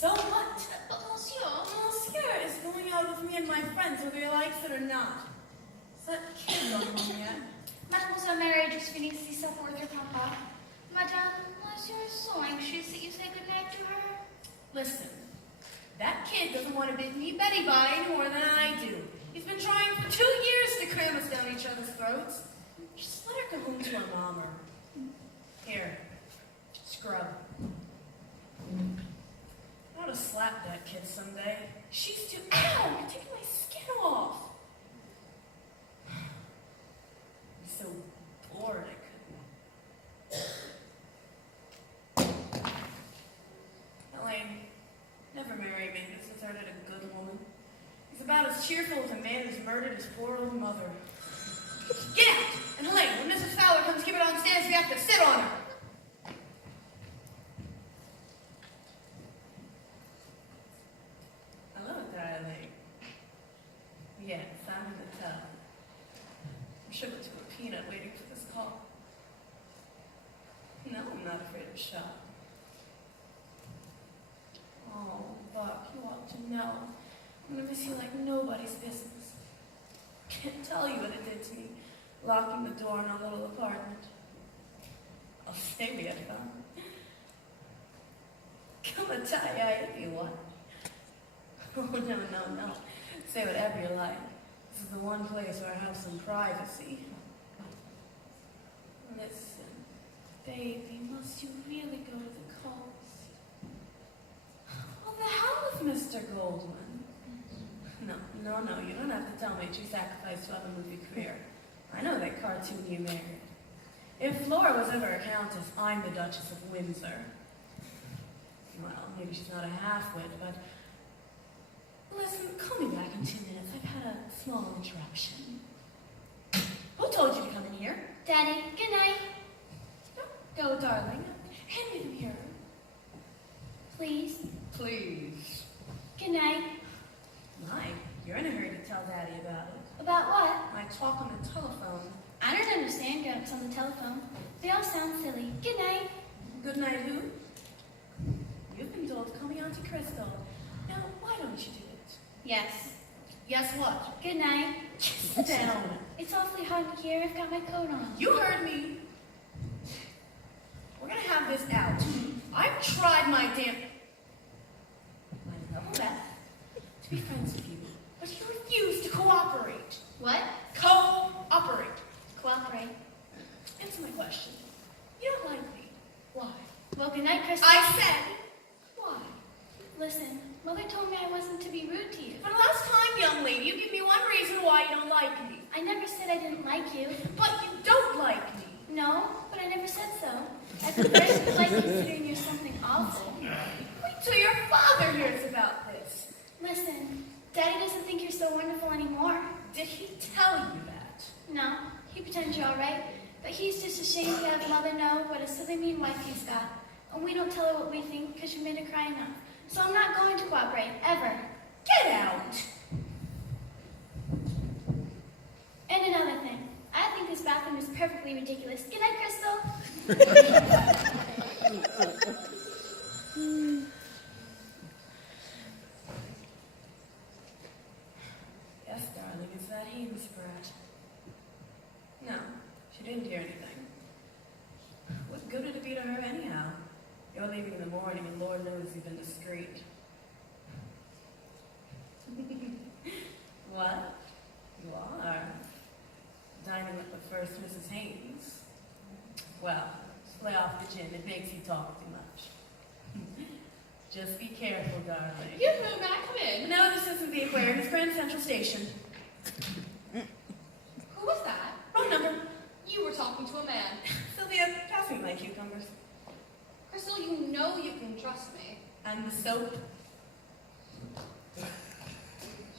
So what? But monsieur... Monsieur is going out with me and my friends, whether he likes it or not. Is that kid going home yet? Mademoiselle Mary just finished the supper with her papa. Madame, monsieur is so anxious that you say goodnight to her. Listen, that kid doesn't want to bid me Betty by any more than I do. He's been trying for 2 years to cram us down each other's throats. Just let her go home to her mama. Here, scrub. I ought to slap that kid someday. She's too... Ow! You're taking my skin off. I'm so bored I couldn't. Elaine, never marry me. This has started a good woman. He's about as cheerful as a man who's murdered his poor old mother. Get out! And Elaine, when Mrs. Fowler comes, keep it on stands. We have to sit on her. Hello, darling. Yes, I'm in the tub. I'm sugar to a peanut waiting for this call. No, I'm not afraid of shock. Oh, Buck, you ought to know. I'm going to miss you like nobody's business. Can't tell you what it did to me, locking the door in our little apartment. I'll stay we had fun. Come and tie if you want. Oh, no. Say whatever you like. This is the one place where I have some privacy. Listen, baby, must you really go to the coast? What the hell with Mr. Goldman? No, you don't have to tell me what you sacrificed to have a movie career. I know that cartoon you married. If Flora was ever a countess, I'm the Duchess of Windsor. Well, maybe she's not a half-wit, but... Listen, call me back in 2 minutes. I've had a small interruption. Who told you to come in here? Daddy, good night. Go, darling. Hand me the mirror. Please. Please. Good night. My, you're in a hurry to tell Daddy about it. About what? My talk on the telephone. I don't understand grown-ups on the telephone. They all sound silly. Good night. Good night, who? You've been told to call me Auntie Crystal. Now, why don't you do it? Yes. Yes, what? Good night. Sit down. It's awfully hot here. I've got my coat on. You heard me. We're gonna have this out. I've tried my level best to be friends with you, but you refuse to cooperate. What? Cooperate. Cooperate. Answer my question. You don't like me. Why? Well, good night, Crystal. I said, why? Listen, Mother told me I wasn't to be rude to you. For the last time, young lady, you give me one reason why you don't like me. I never said I didn't like you. But you don't like me. No, but I never said so. I prefer to like considering you're something awful. Wait till your father hears about this. Listen, Daddy doesn't think you're so wonderful anymore. Did he tell you that? No, he pretends you're all right, but he's just ashamed to have Mother know what a silly mean wife he's got. And we don't tell her what we think because you made her cry enough. So I'm not going to cooperate, ever. Get out! And another thing, I think this bathroom is perfectly ridiculous. Good night, Crystal. Yes, darling, it's that Haynes brat. No, she didn't hear anything. What good would it be to her anyhow? You're leaving in the morning, and Lord knows you've been discreet. What? You are? Dining with the first Mrs. Haynes. Well, just lay off the gin. It makes you talk too much. Just be careful, darling. Yoo-hoo, may I come in? No, this isn't the aquarium. It's Grand Central Station. Who was that? Wrong number. You were talking to a man. Sylvia, pass me my cucumbers. Crystal, you know you can trust me. And the soap.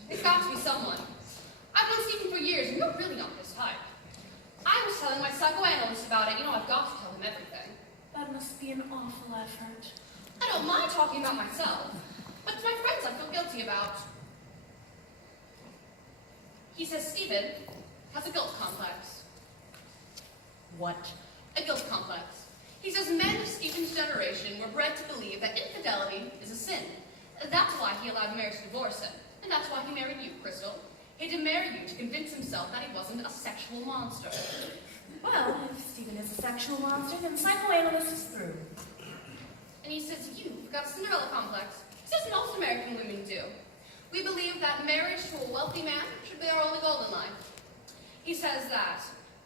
It's got to be someone. I've known Stephen for years, and you're really not his type. I was telling my psychoanalyst about it. You know, I've got to tell him everything. That must be an awful effort. I don't mind talking about myself, but it's my friends I feel guilty about. He says Stephen has a guilt complex. What? A guilt complex. He says men of Stephen's generation were bred to believe that infidelity is a sin, That's why he allowed Mary to divorce him. And that's why he married you, Crystal. He had to marry you to convince himself that he wasn't a sexual monster. Well, if Stephen is a sexual monster, then psychoanalyst is through. And he says you've got a Cinderella complex. He says most American women do. We believe that marriage to a wealthy man should be our only golden line. He says that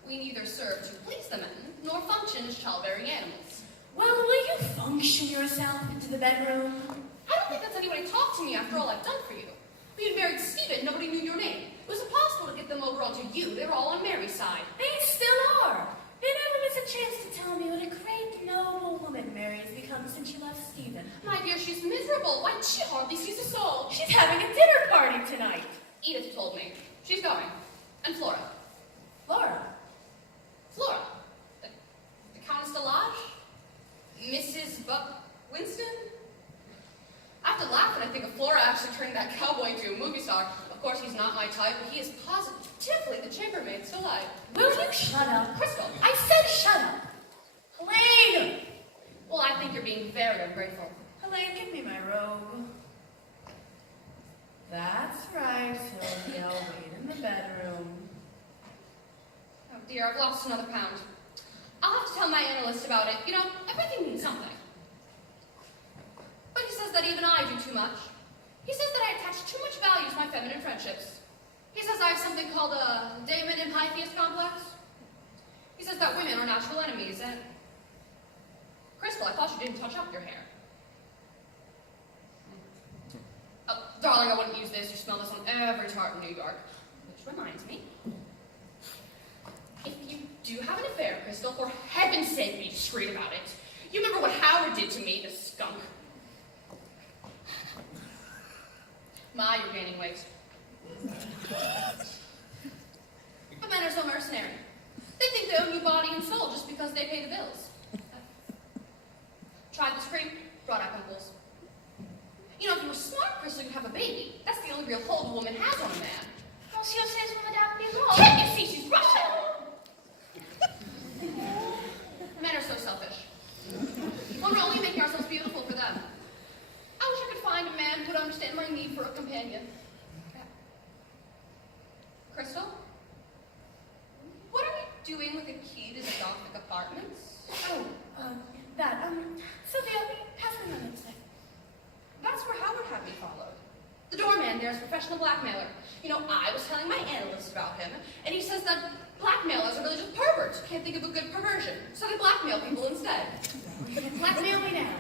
we neither serve to please the men, nor function as childbearing animals. Well, will you function yourself into the bedroom? I don't think that's anybody talked to me after all I've done for you. We had married Stephen, nobody knew your name. It was impossible to get them over onto you. They were all on Mary's side. They still are. They never miss a chance to tell me what a great, noble woman Mary has become since she left Stephen. My dear, she's miserable. Why, she hardly sees a soul. She's having a dinner party tonight. Edith told me. She's going. And Flora. Laura. Flora. The Countess de Lodge? Mrs. Buck Winston? I have to laugh when I think of Flora actually turning that cowboy into a movie star. Of course, he's not my type, but he is positively the chambermaid's delight. Will you shut up? Crystal. I said shut up. Helene! Well, I think you're being very ungrateful. Helene, give me my robe. That's right, Sylvia. I'll wait in the bedroom. Oh dear, I've lost another pound. I'll have to tell my analyst about it. You know, everything means something. But he says that even I do too much. He says that I attach too much value to my feminine friendships. He says I have something called a Damon and Pythias complex. He says that women are natural enemies, and... Crystal, I thought you didn't touch up your hair. Oh, darling, I wouldn't use this. You smell this on every tart in New York. Which reminds me, if you do have an affair, Crystal, for heaven's sake, be discreet about it. You remember what Howard did to me, the skunk? My, you're gaining weight. But men are so mercenary. They think they own you body and soul just because they pay the bills. Tried this cream, brought out pimples. You know, if you were smart, Crystal, you'd have a baby. That's the only real hold a woman has on a man. Monsieur says we would have to be wrong. Can't you see she's Russian? Men are so selfish. Well, we're only making ourselves beautiful for them. I wish I could find a man who would understand my need for a companion. Crystal? What are you doing with the key to the Gothic apartments? Oh, Sylvia, pass me my lipstick. That's where Howard had me followed. The doorman there is a professional blackmailer. You know, I was telling my analyst about him, and he says that blackmailers are really just perverts who can't think of a good perversion, so they blackmail people instead. Blackmail me now.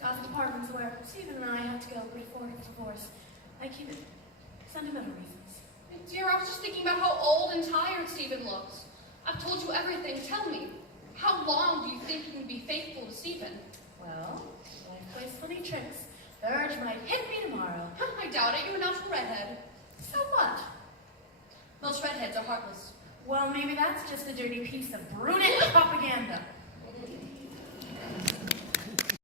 Gothic apartments where Stephen and I have to go before his divorce. I keep it sentimental reasons. Dear, I was just thinking about how old and tired Stephen looks. I've told you everything. Tell me, how long do you think you can be faithful to Stephen? Well, life plays funny tricks. The urge might hit me tomorrow. I doubt it. You're a natural redhead. So what? Most redheads are heartless. Well, maybe that's just a dirty piece of brunette propaganda.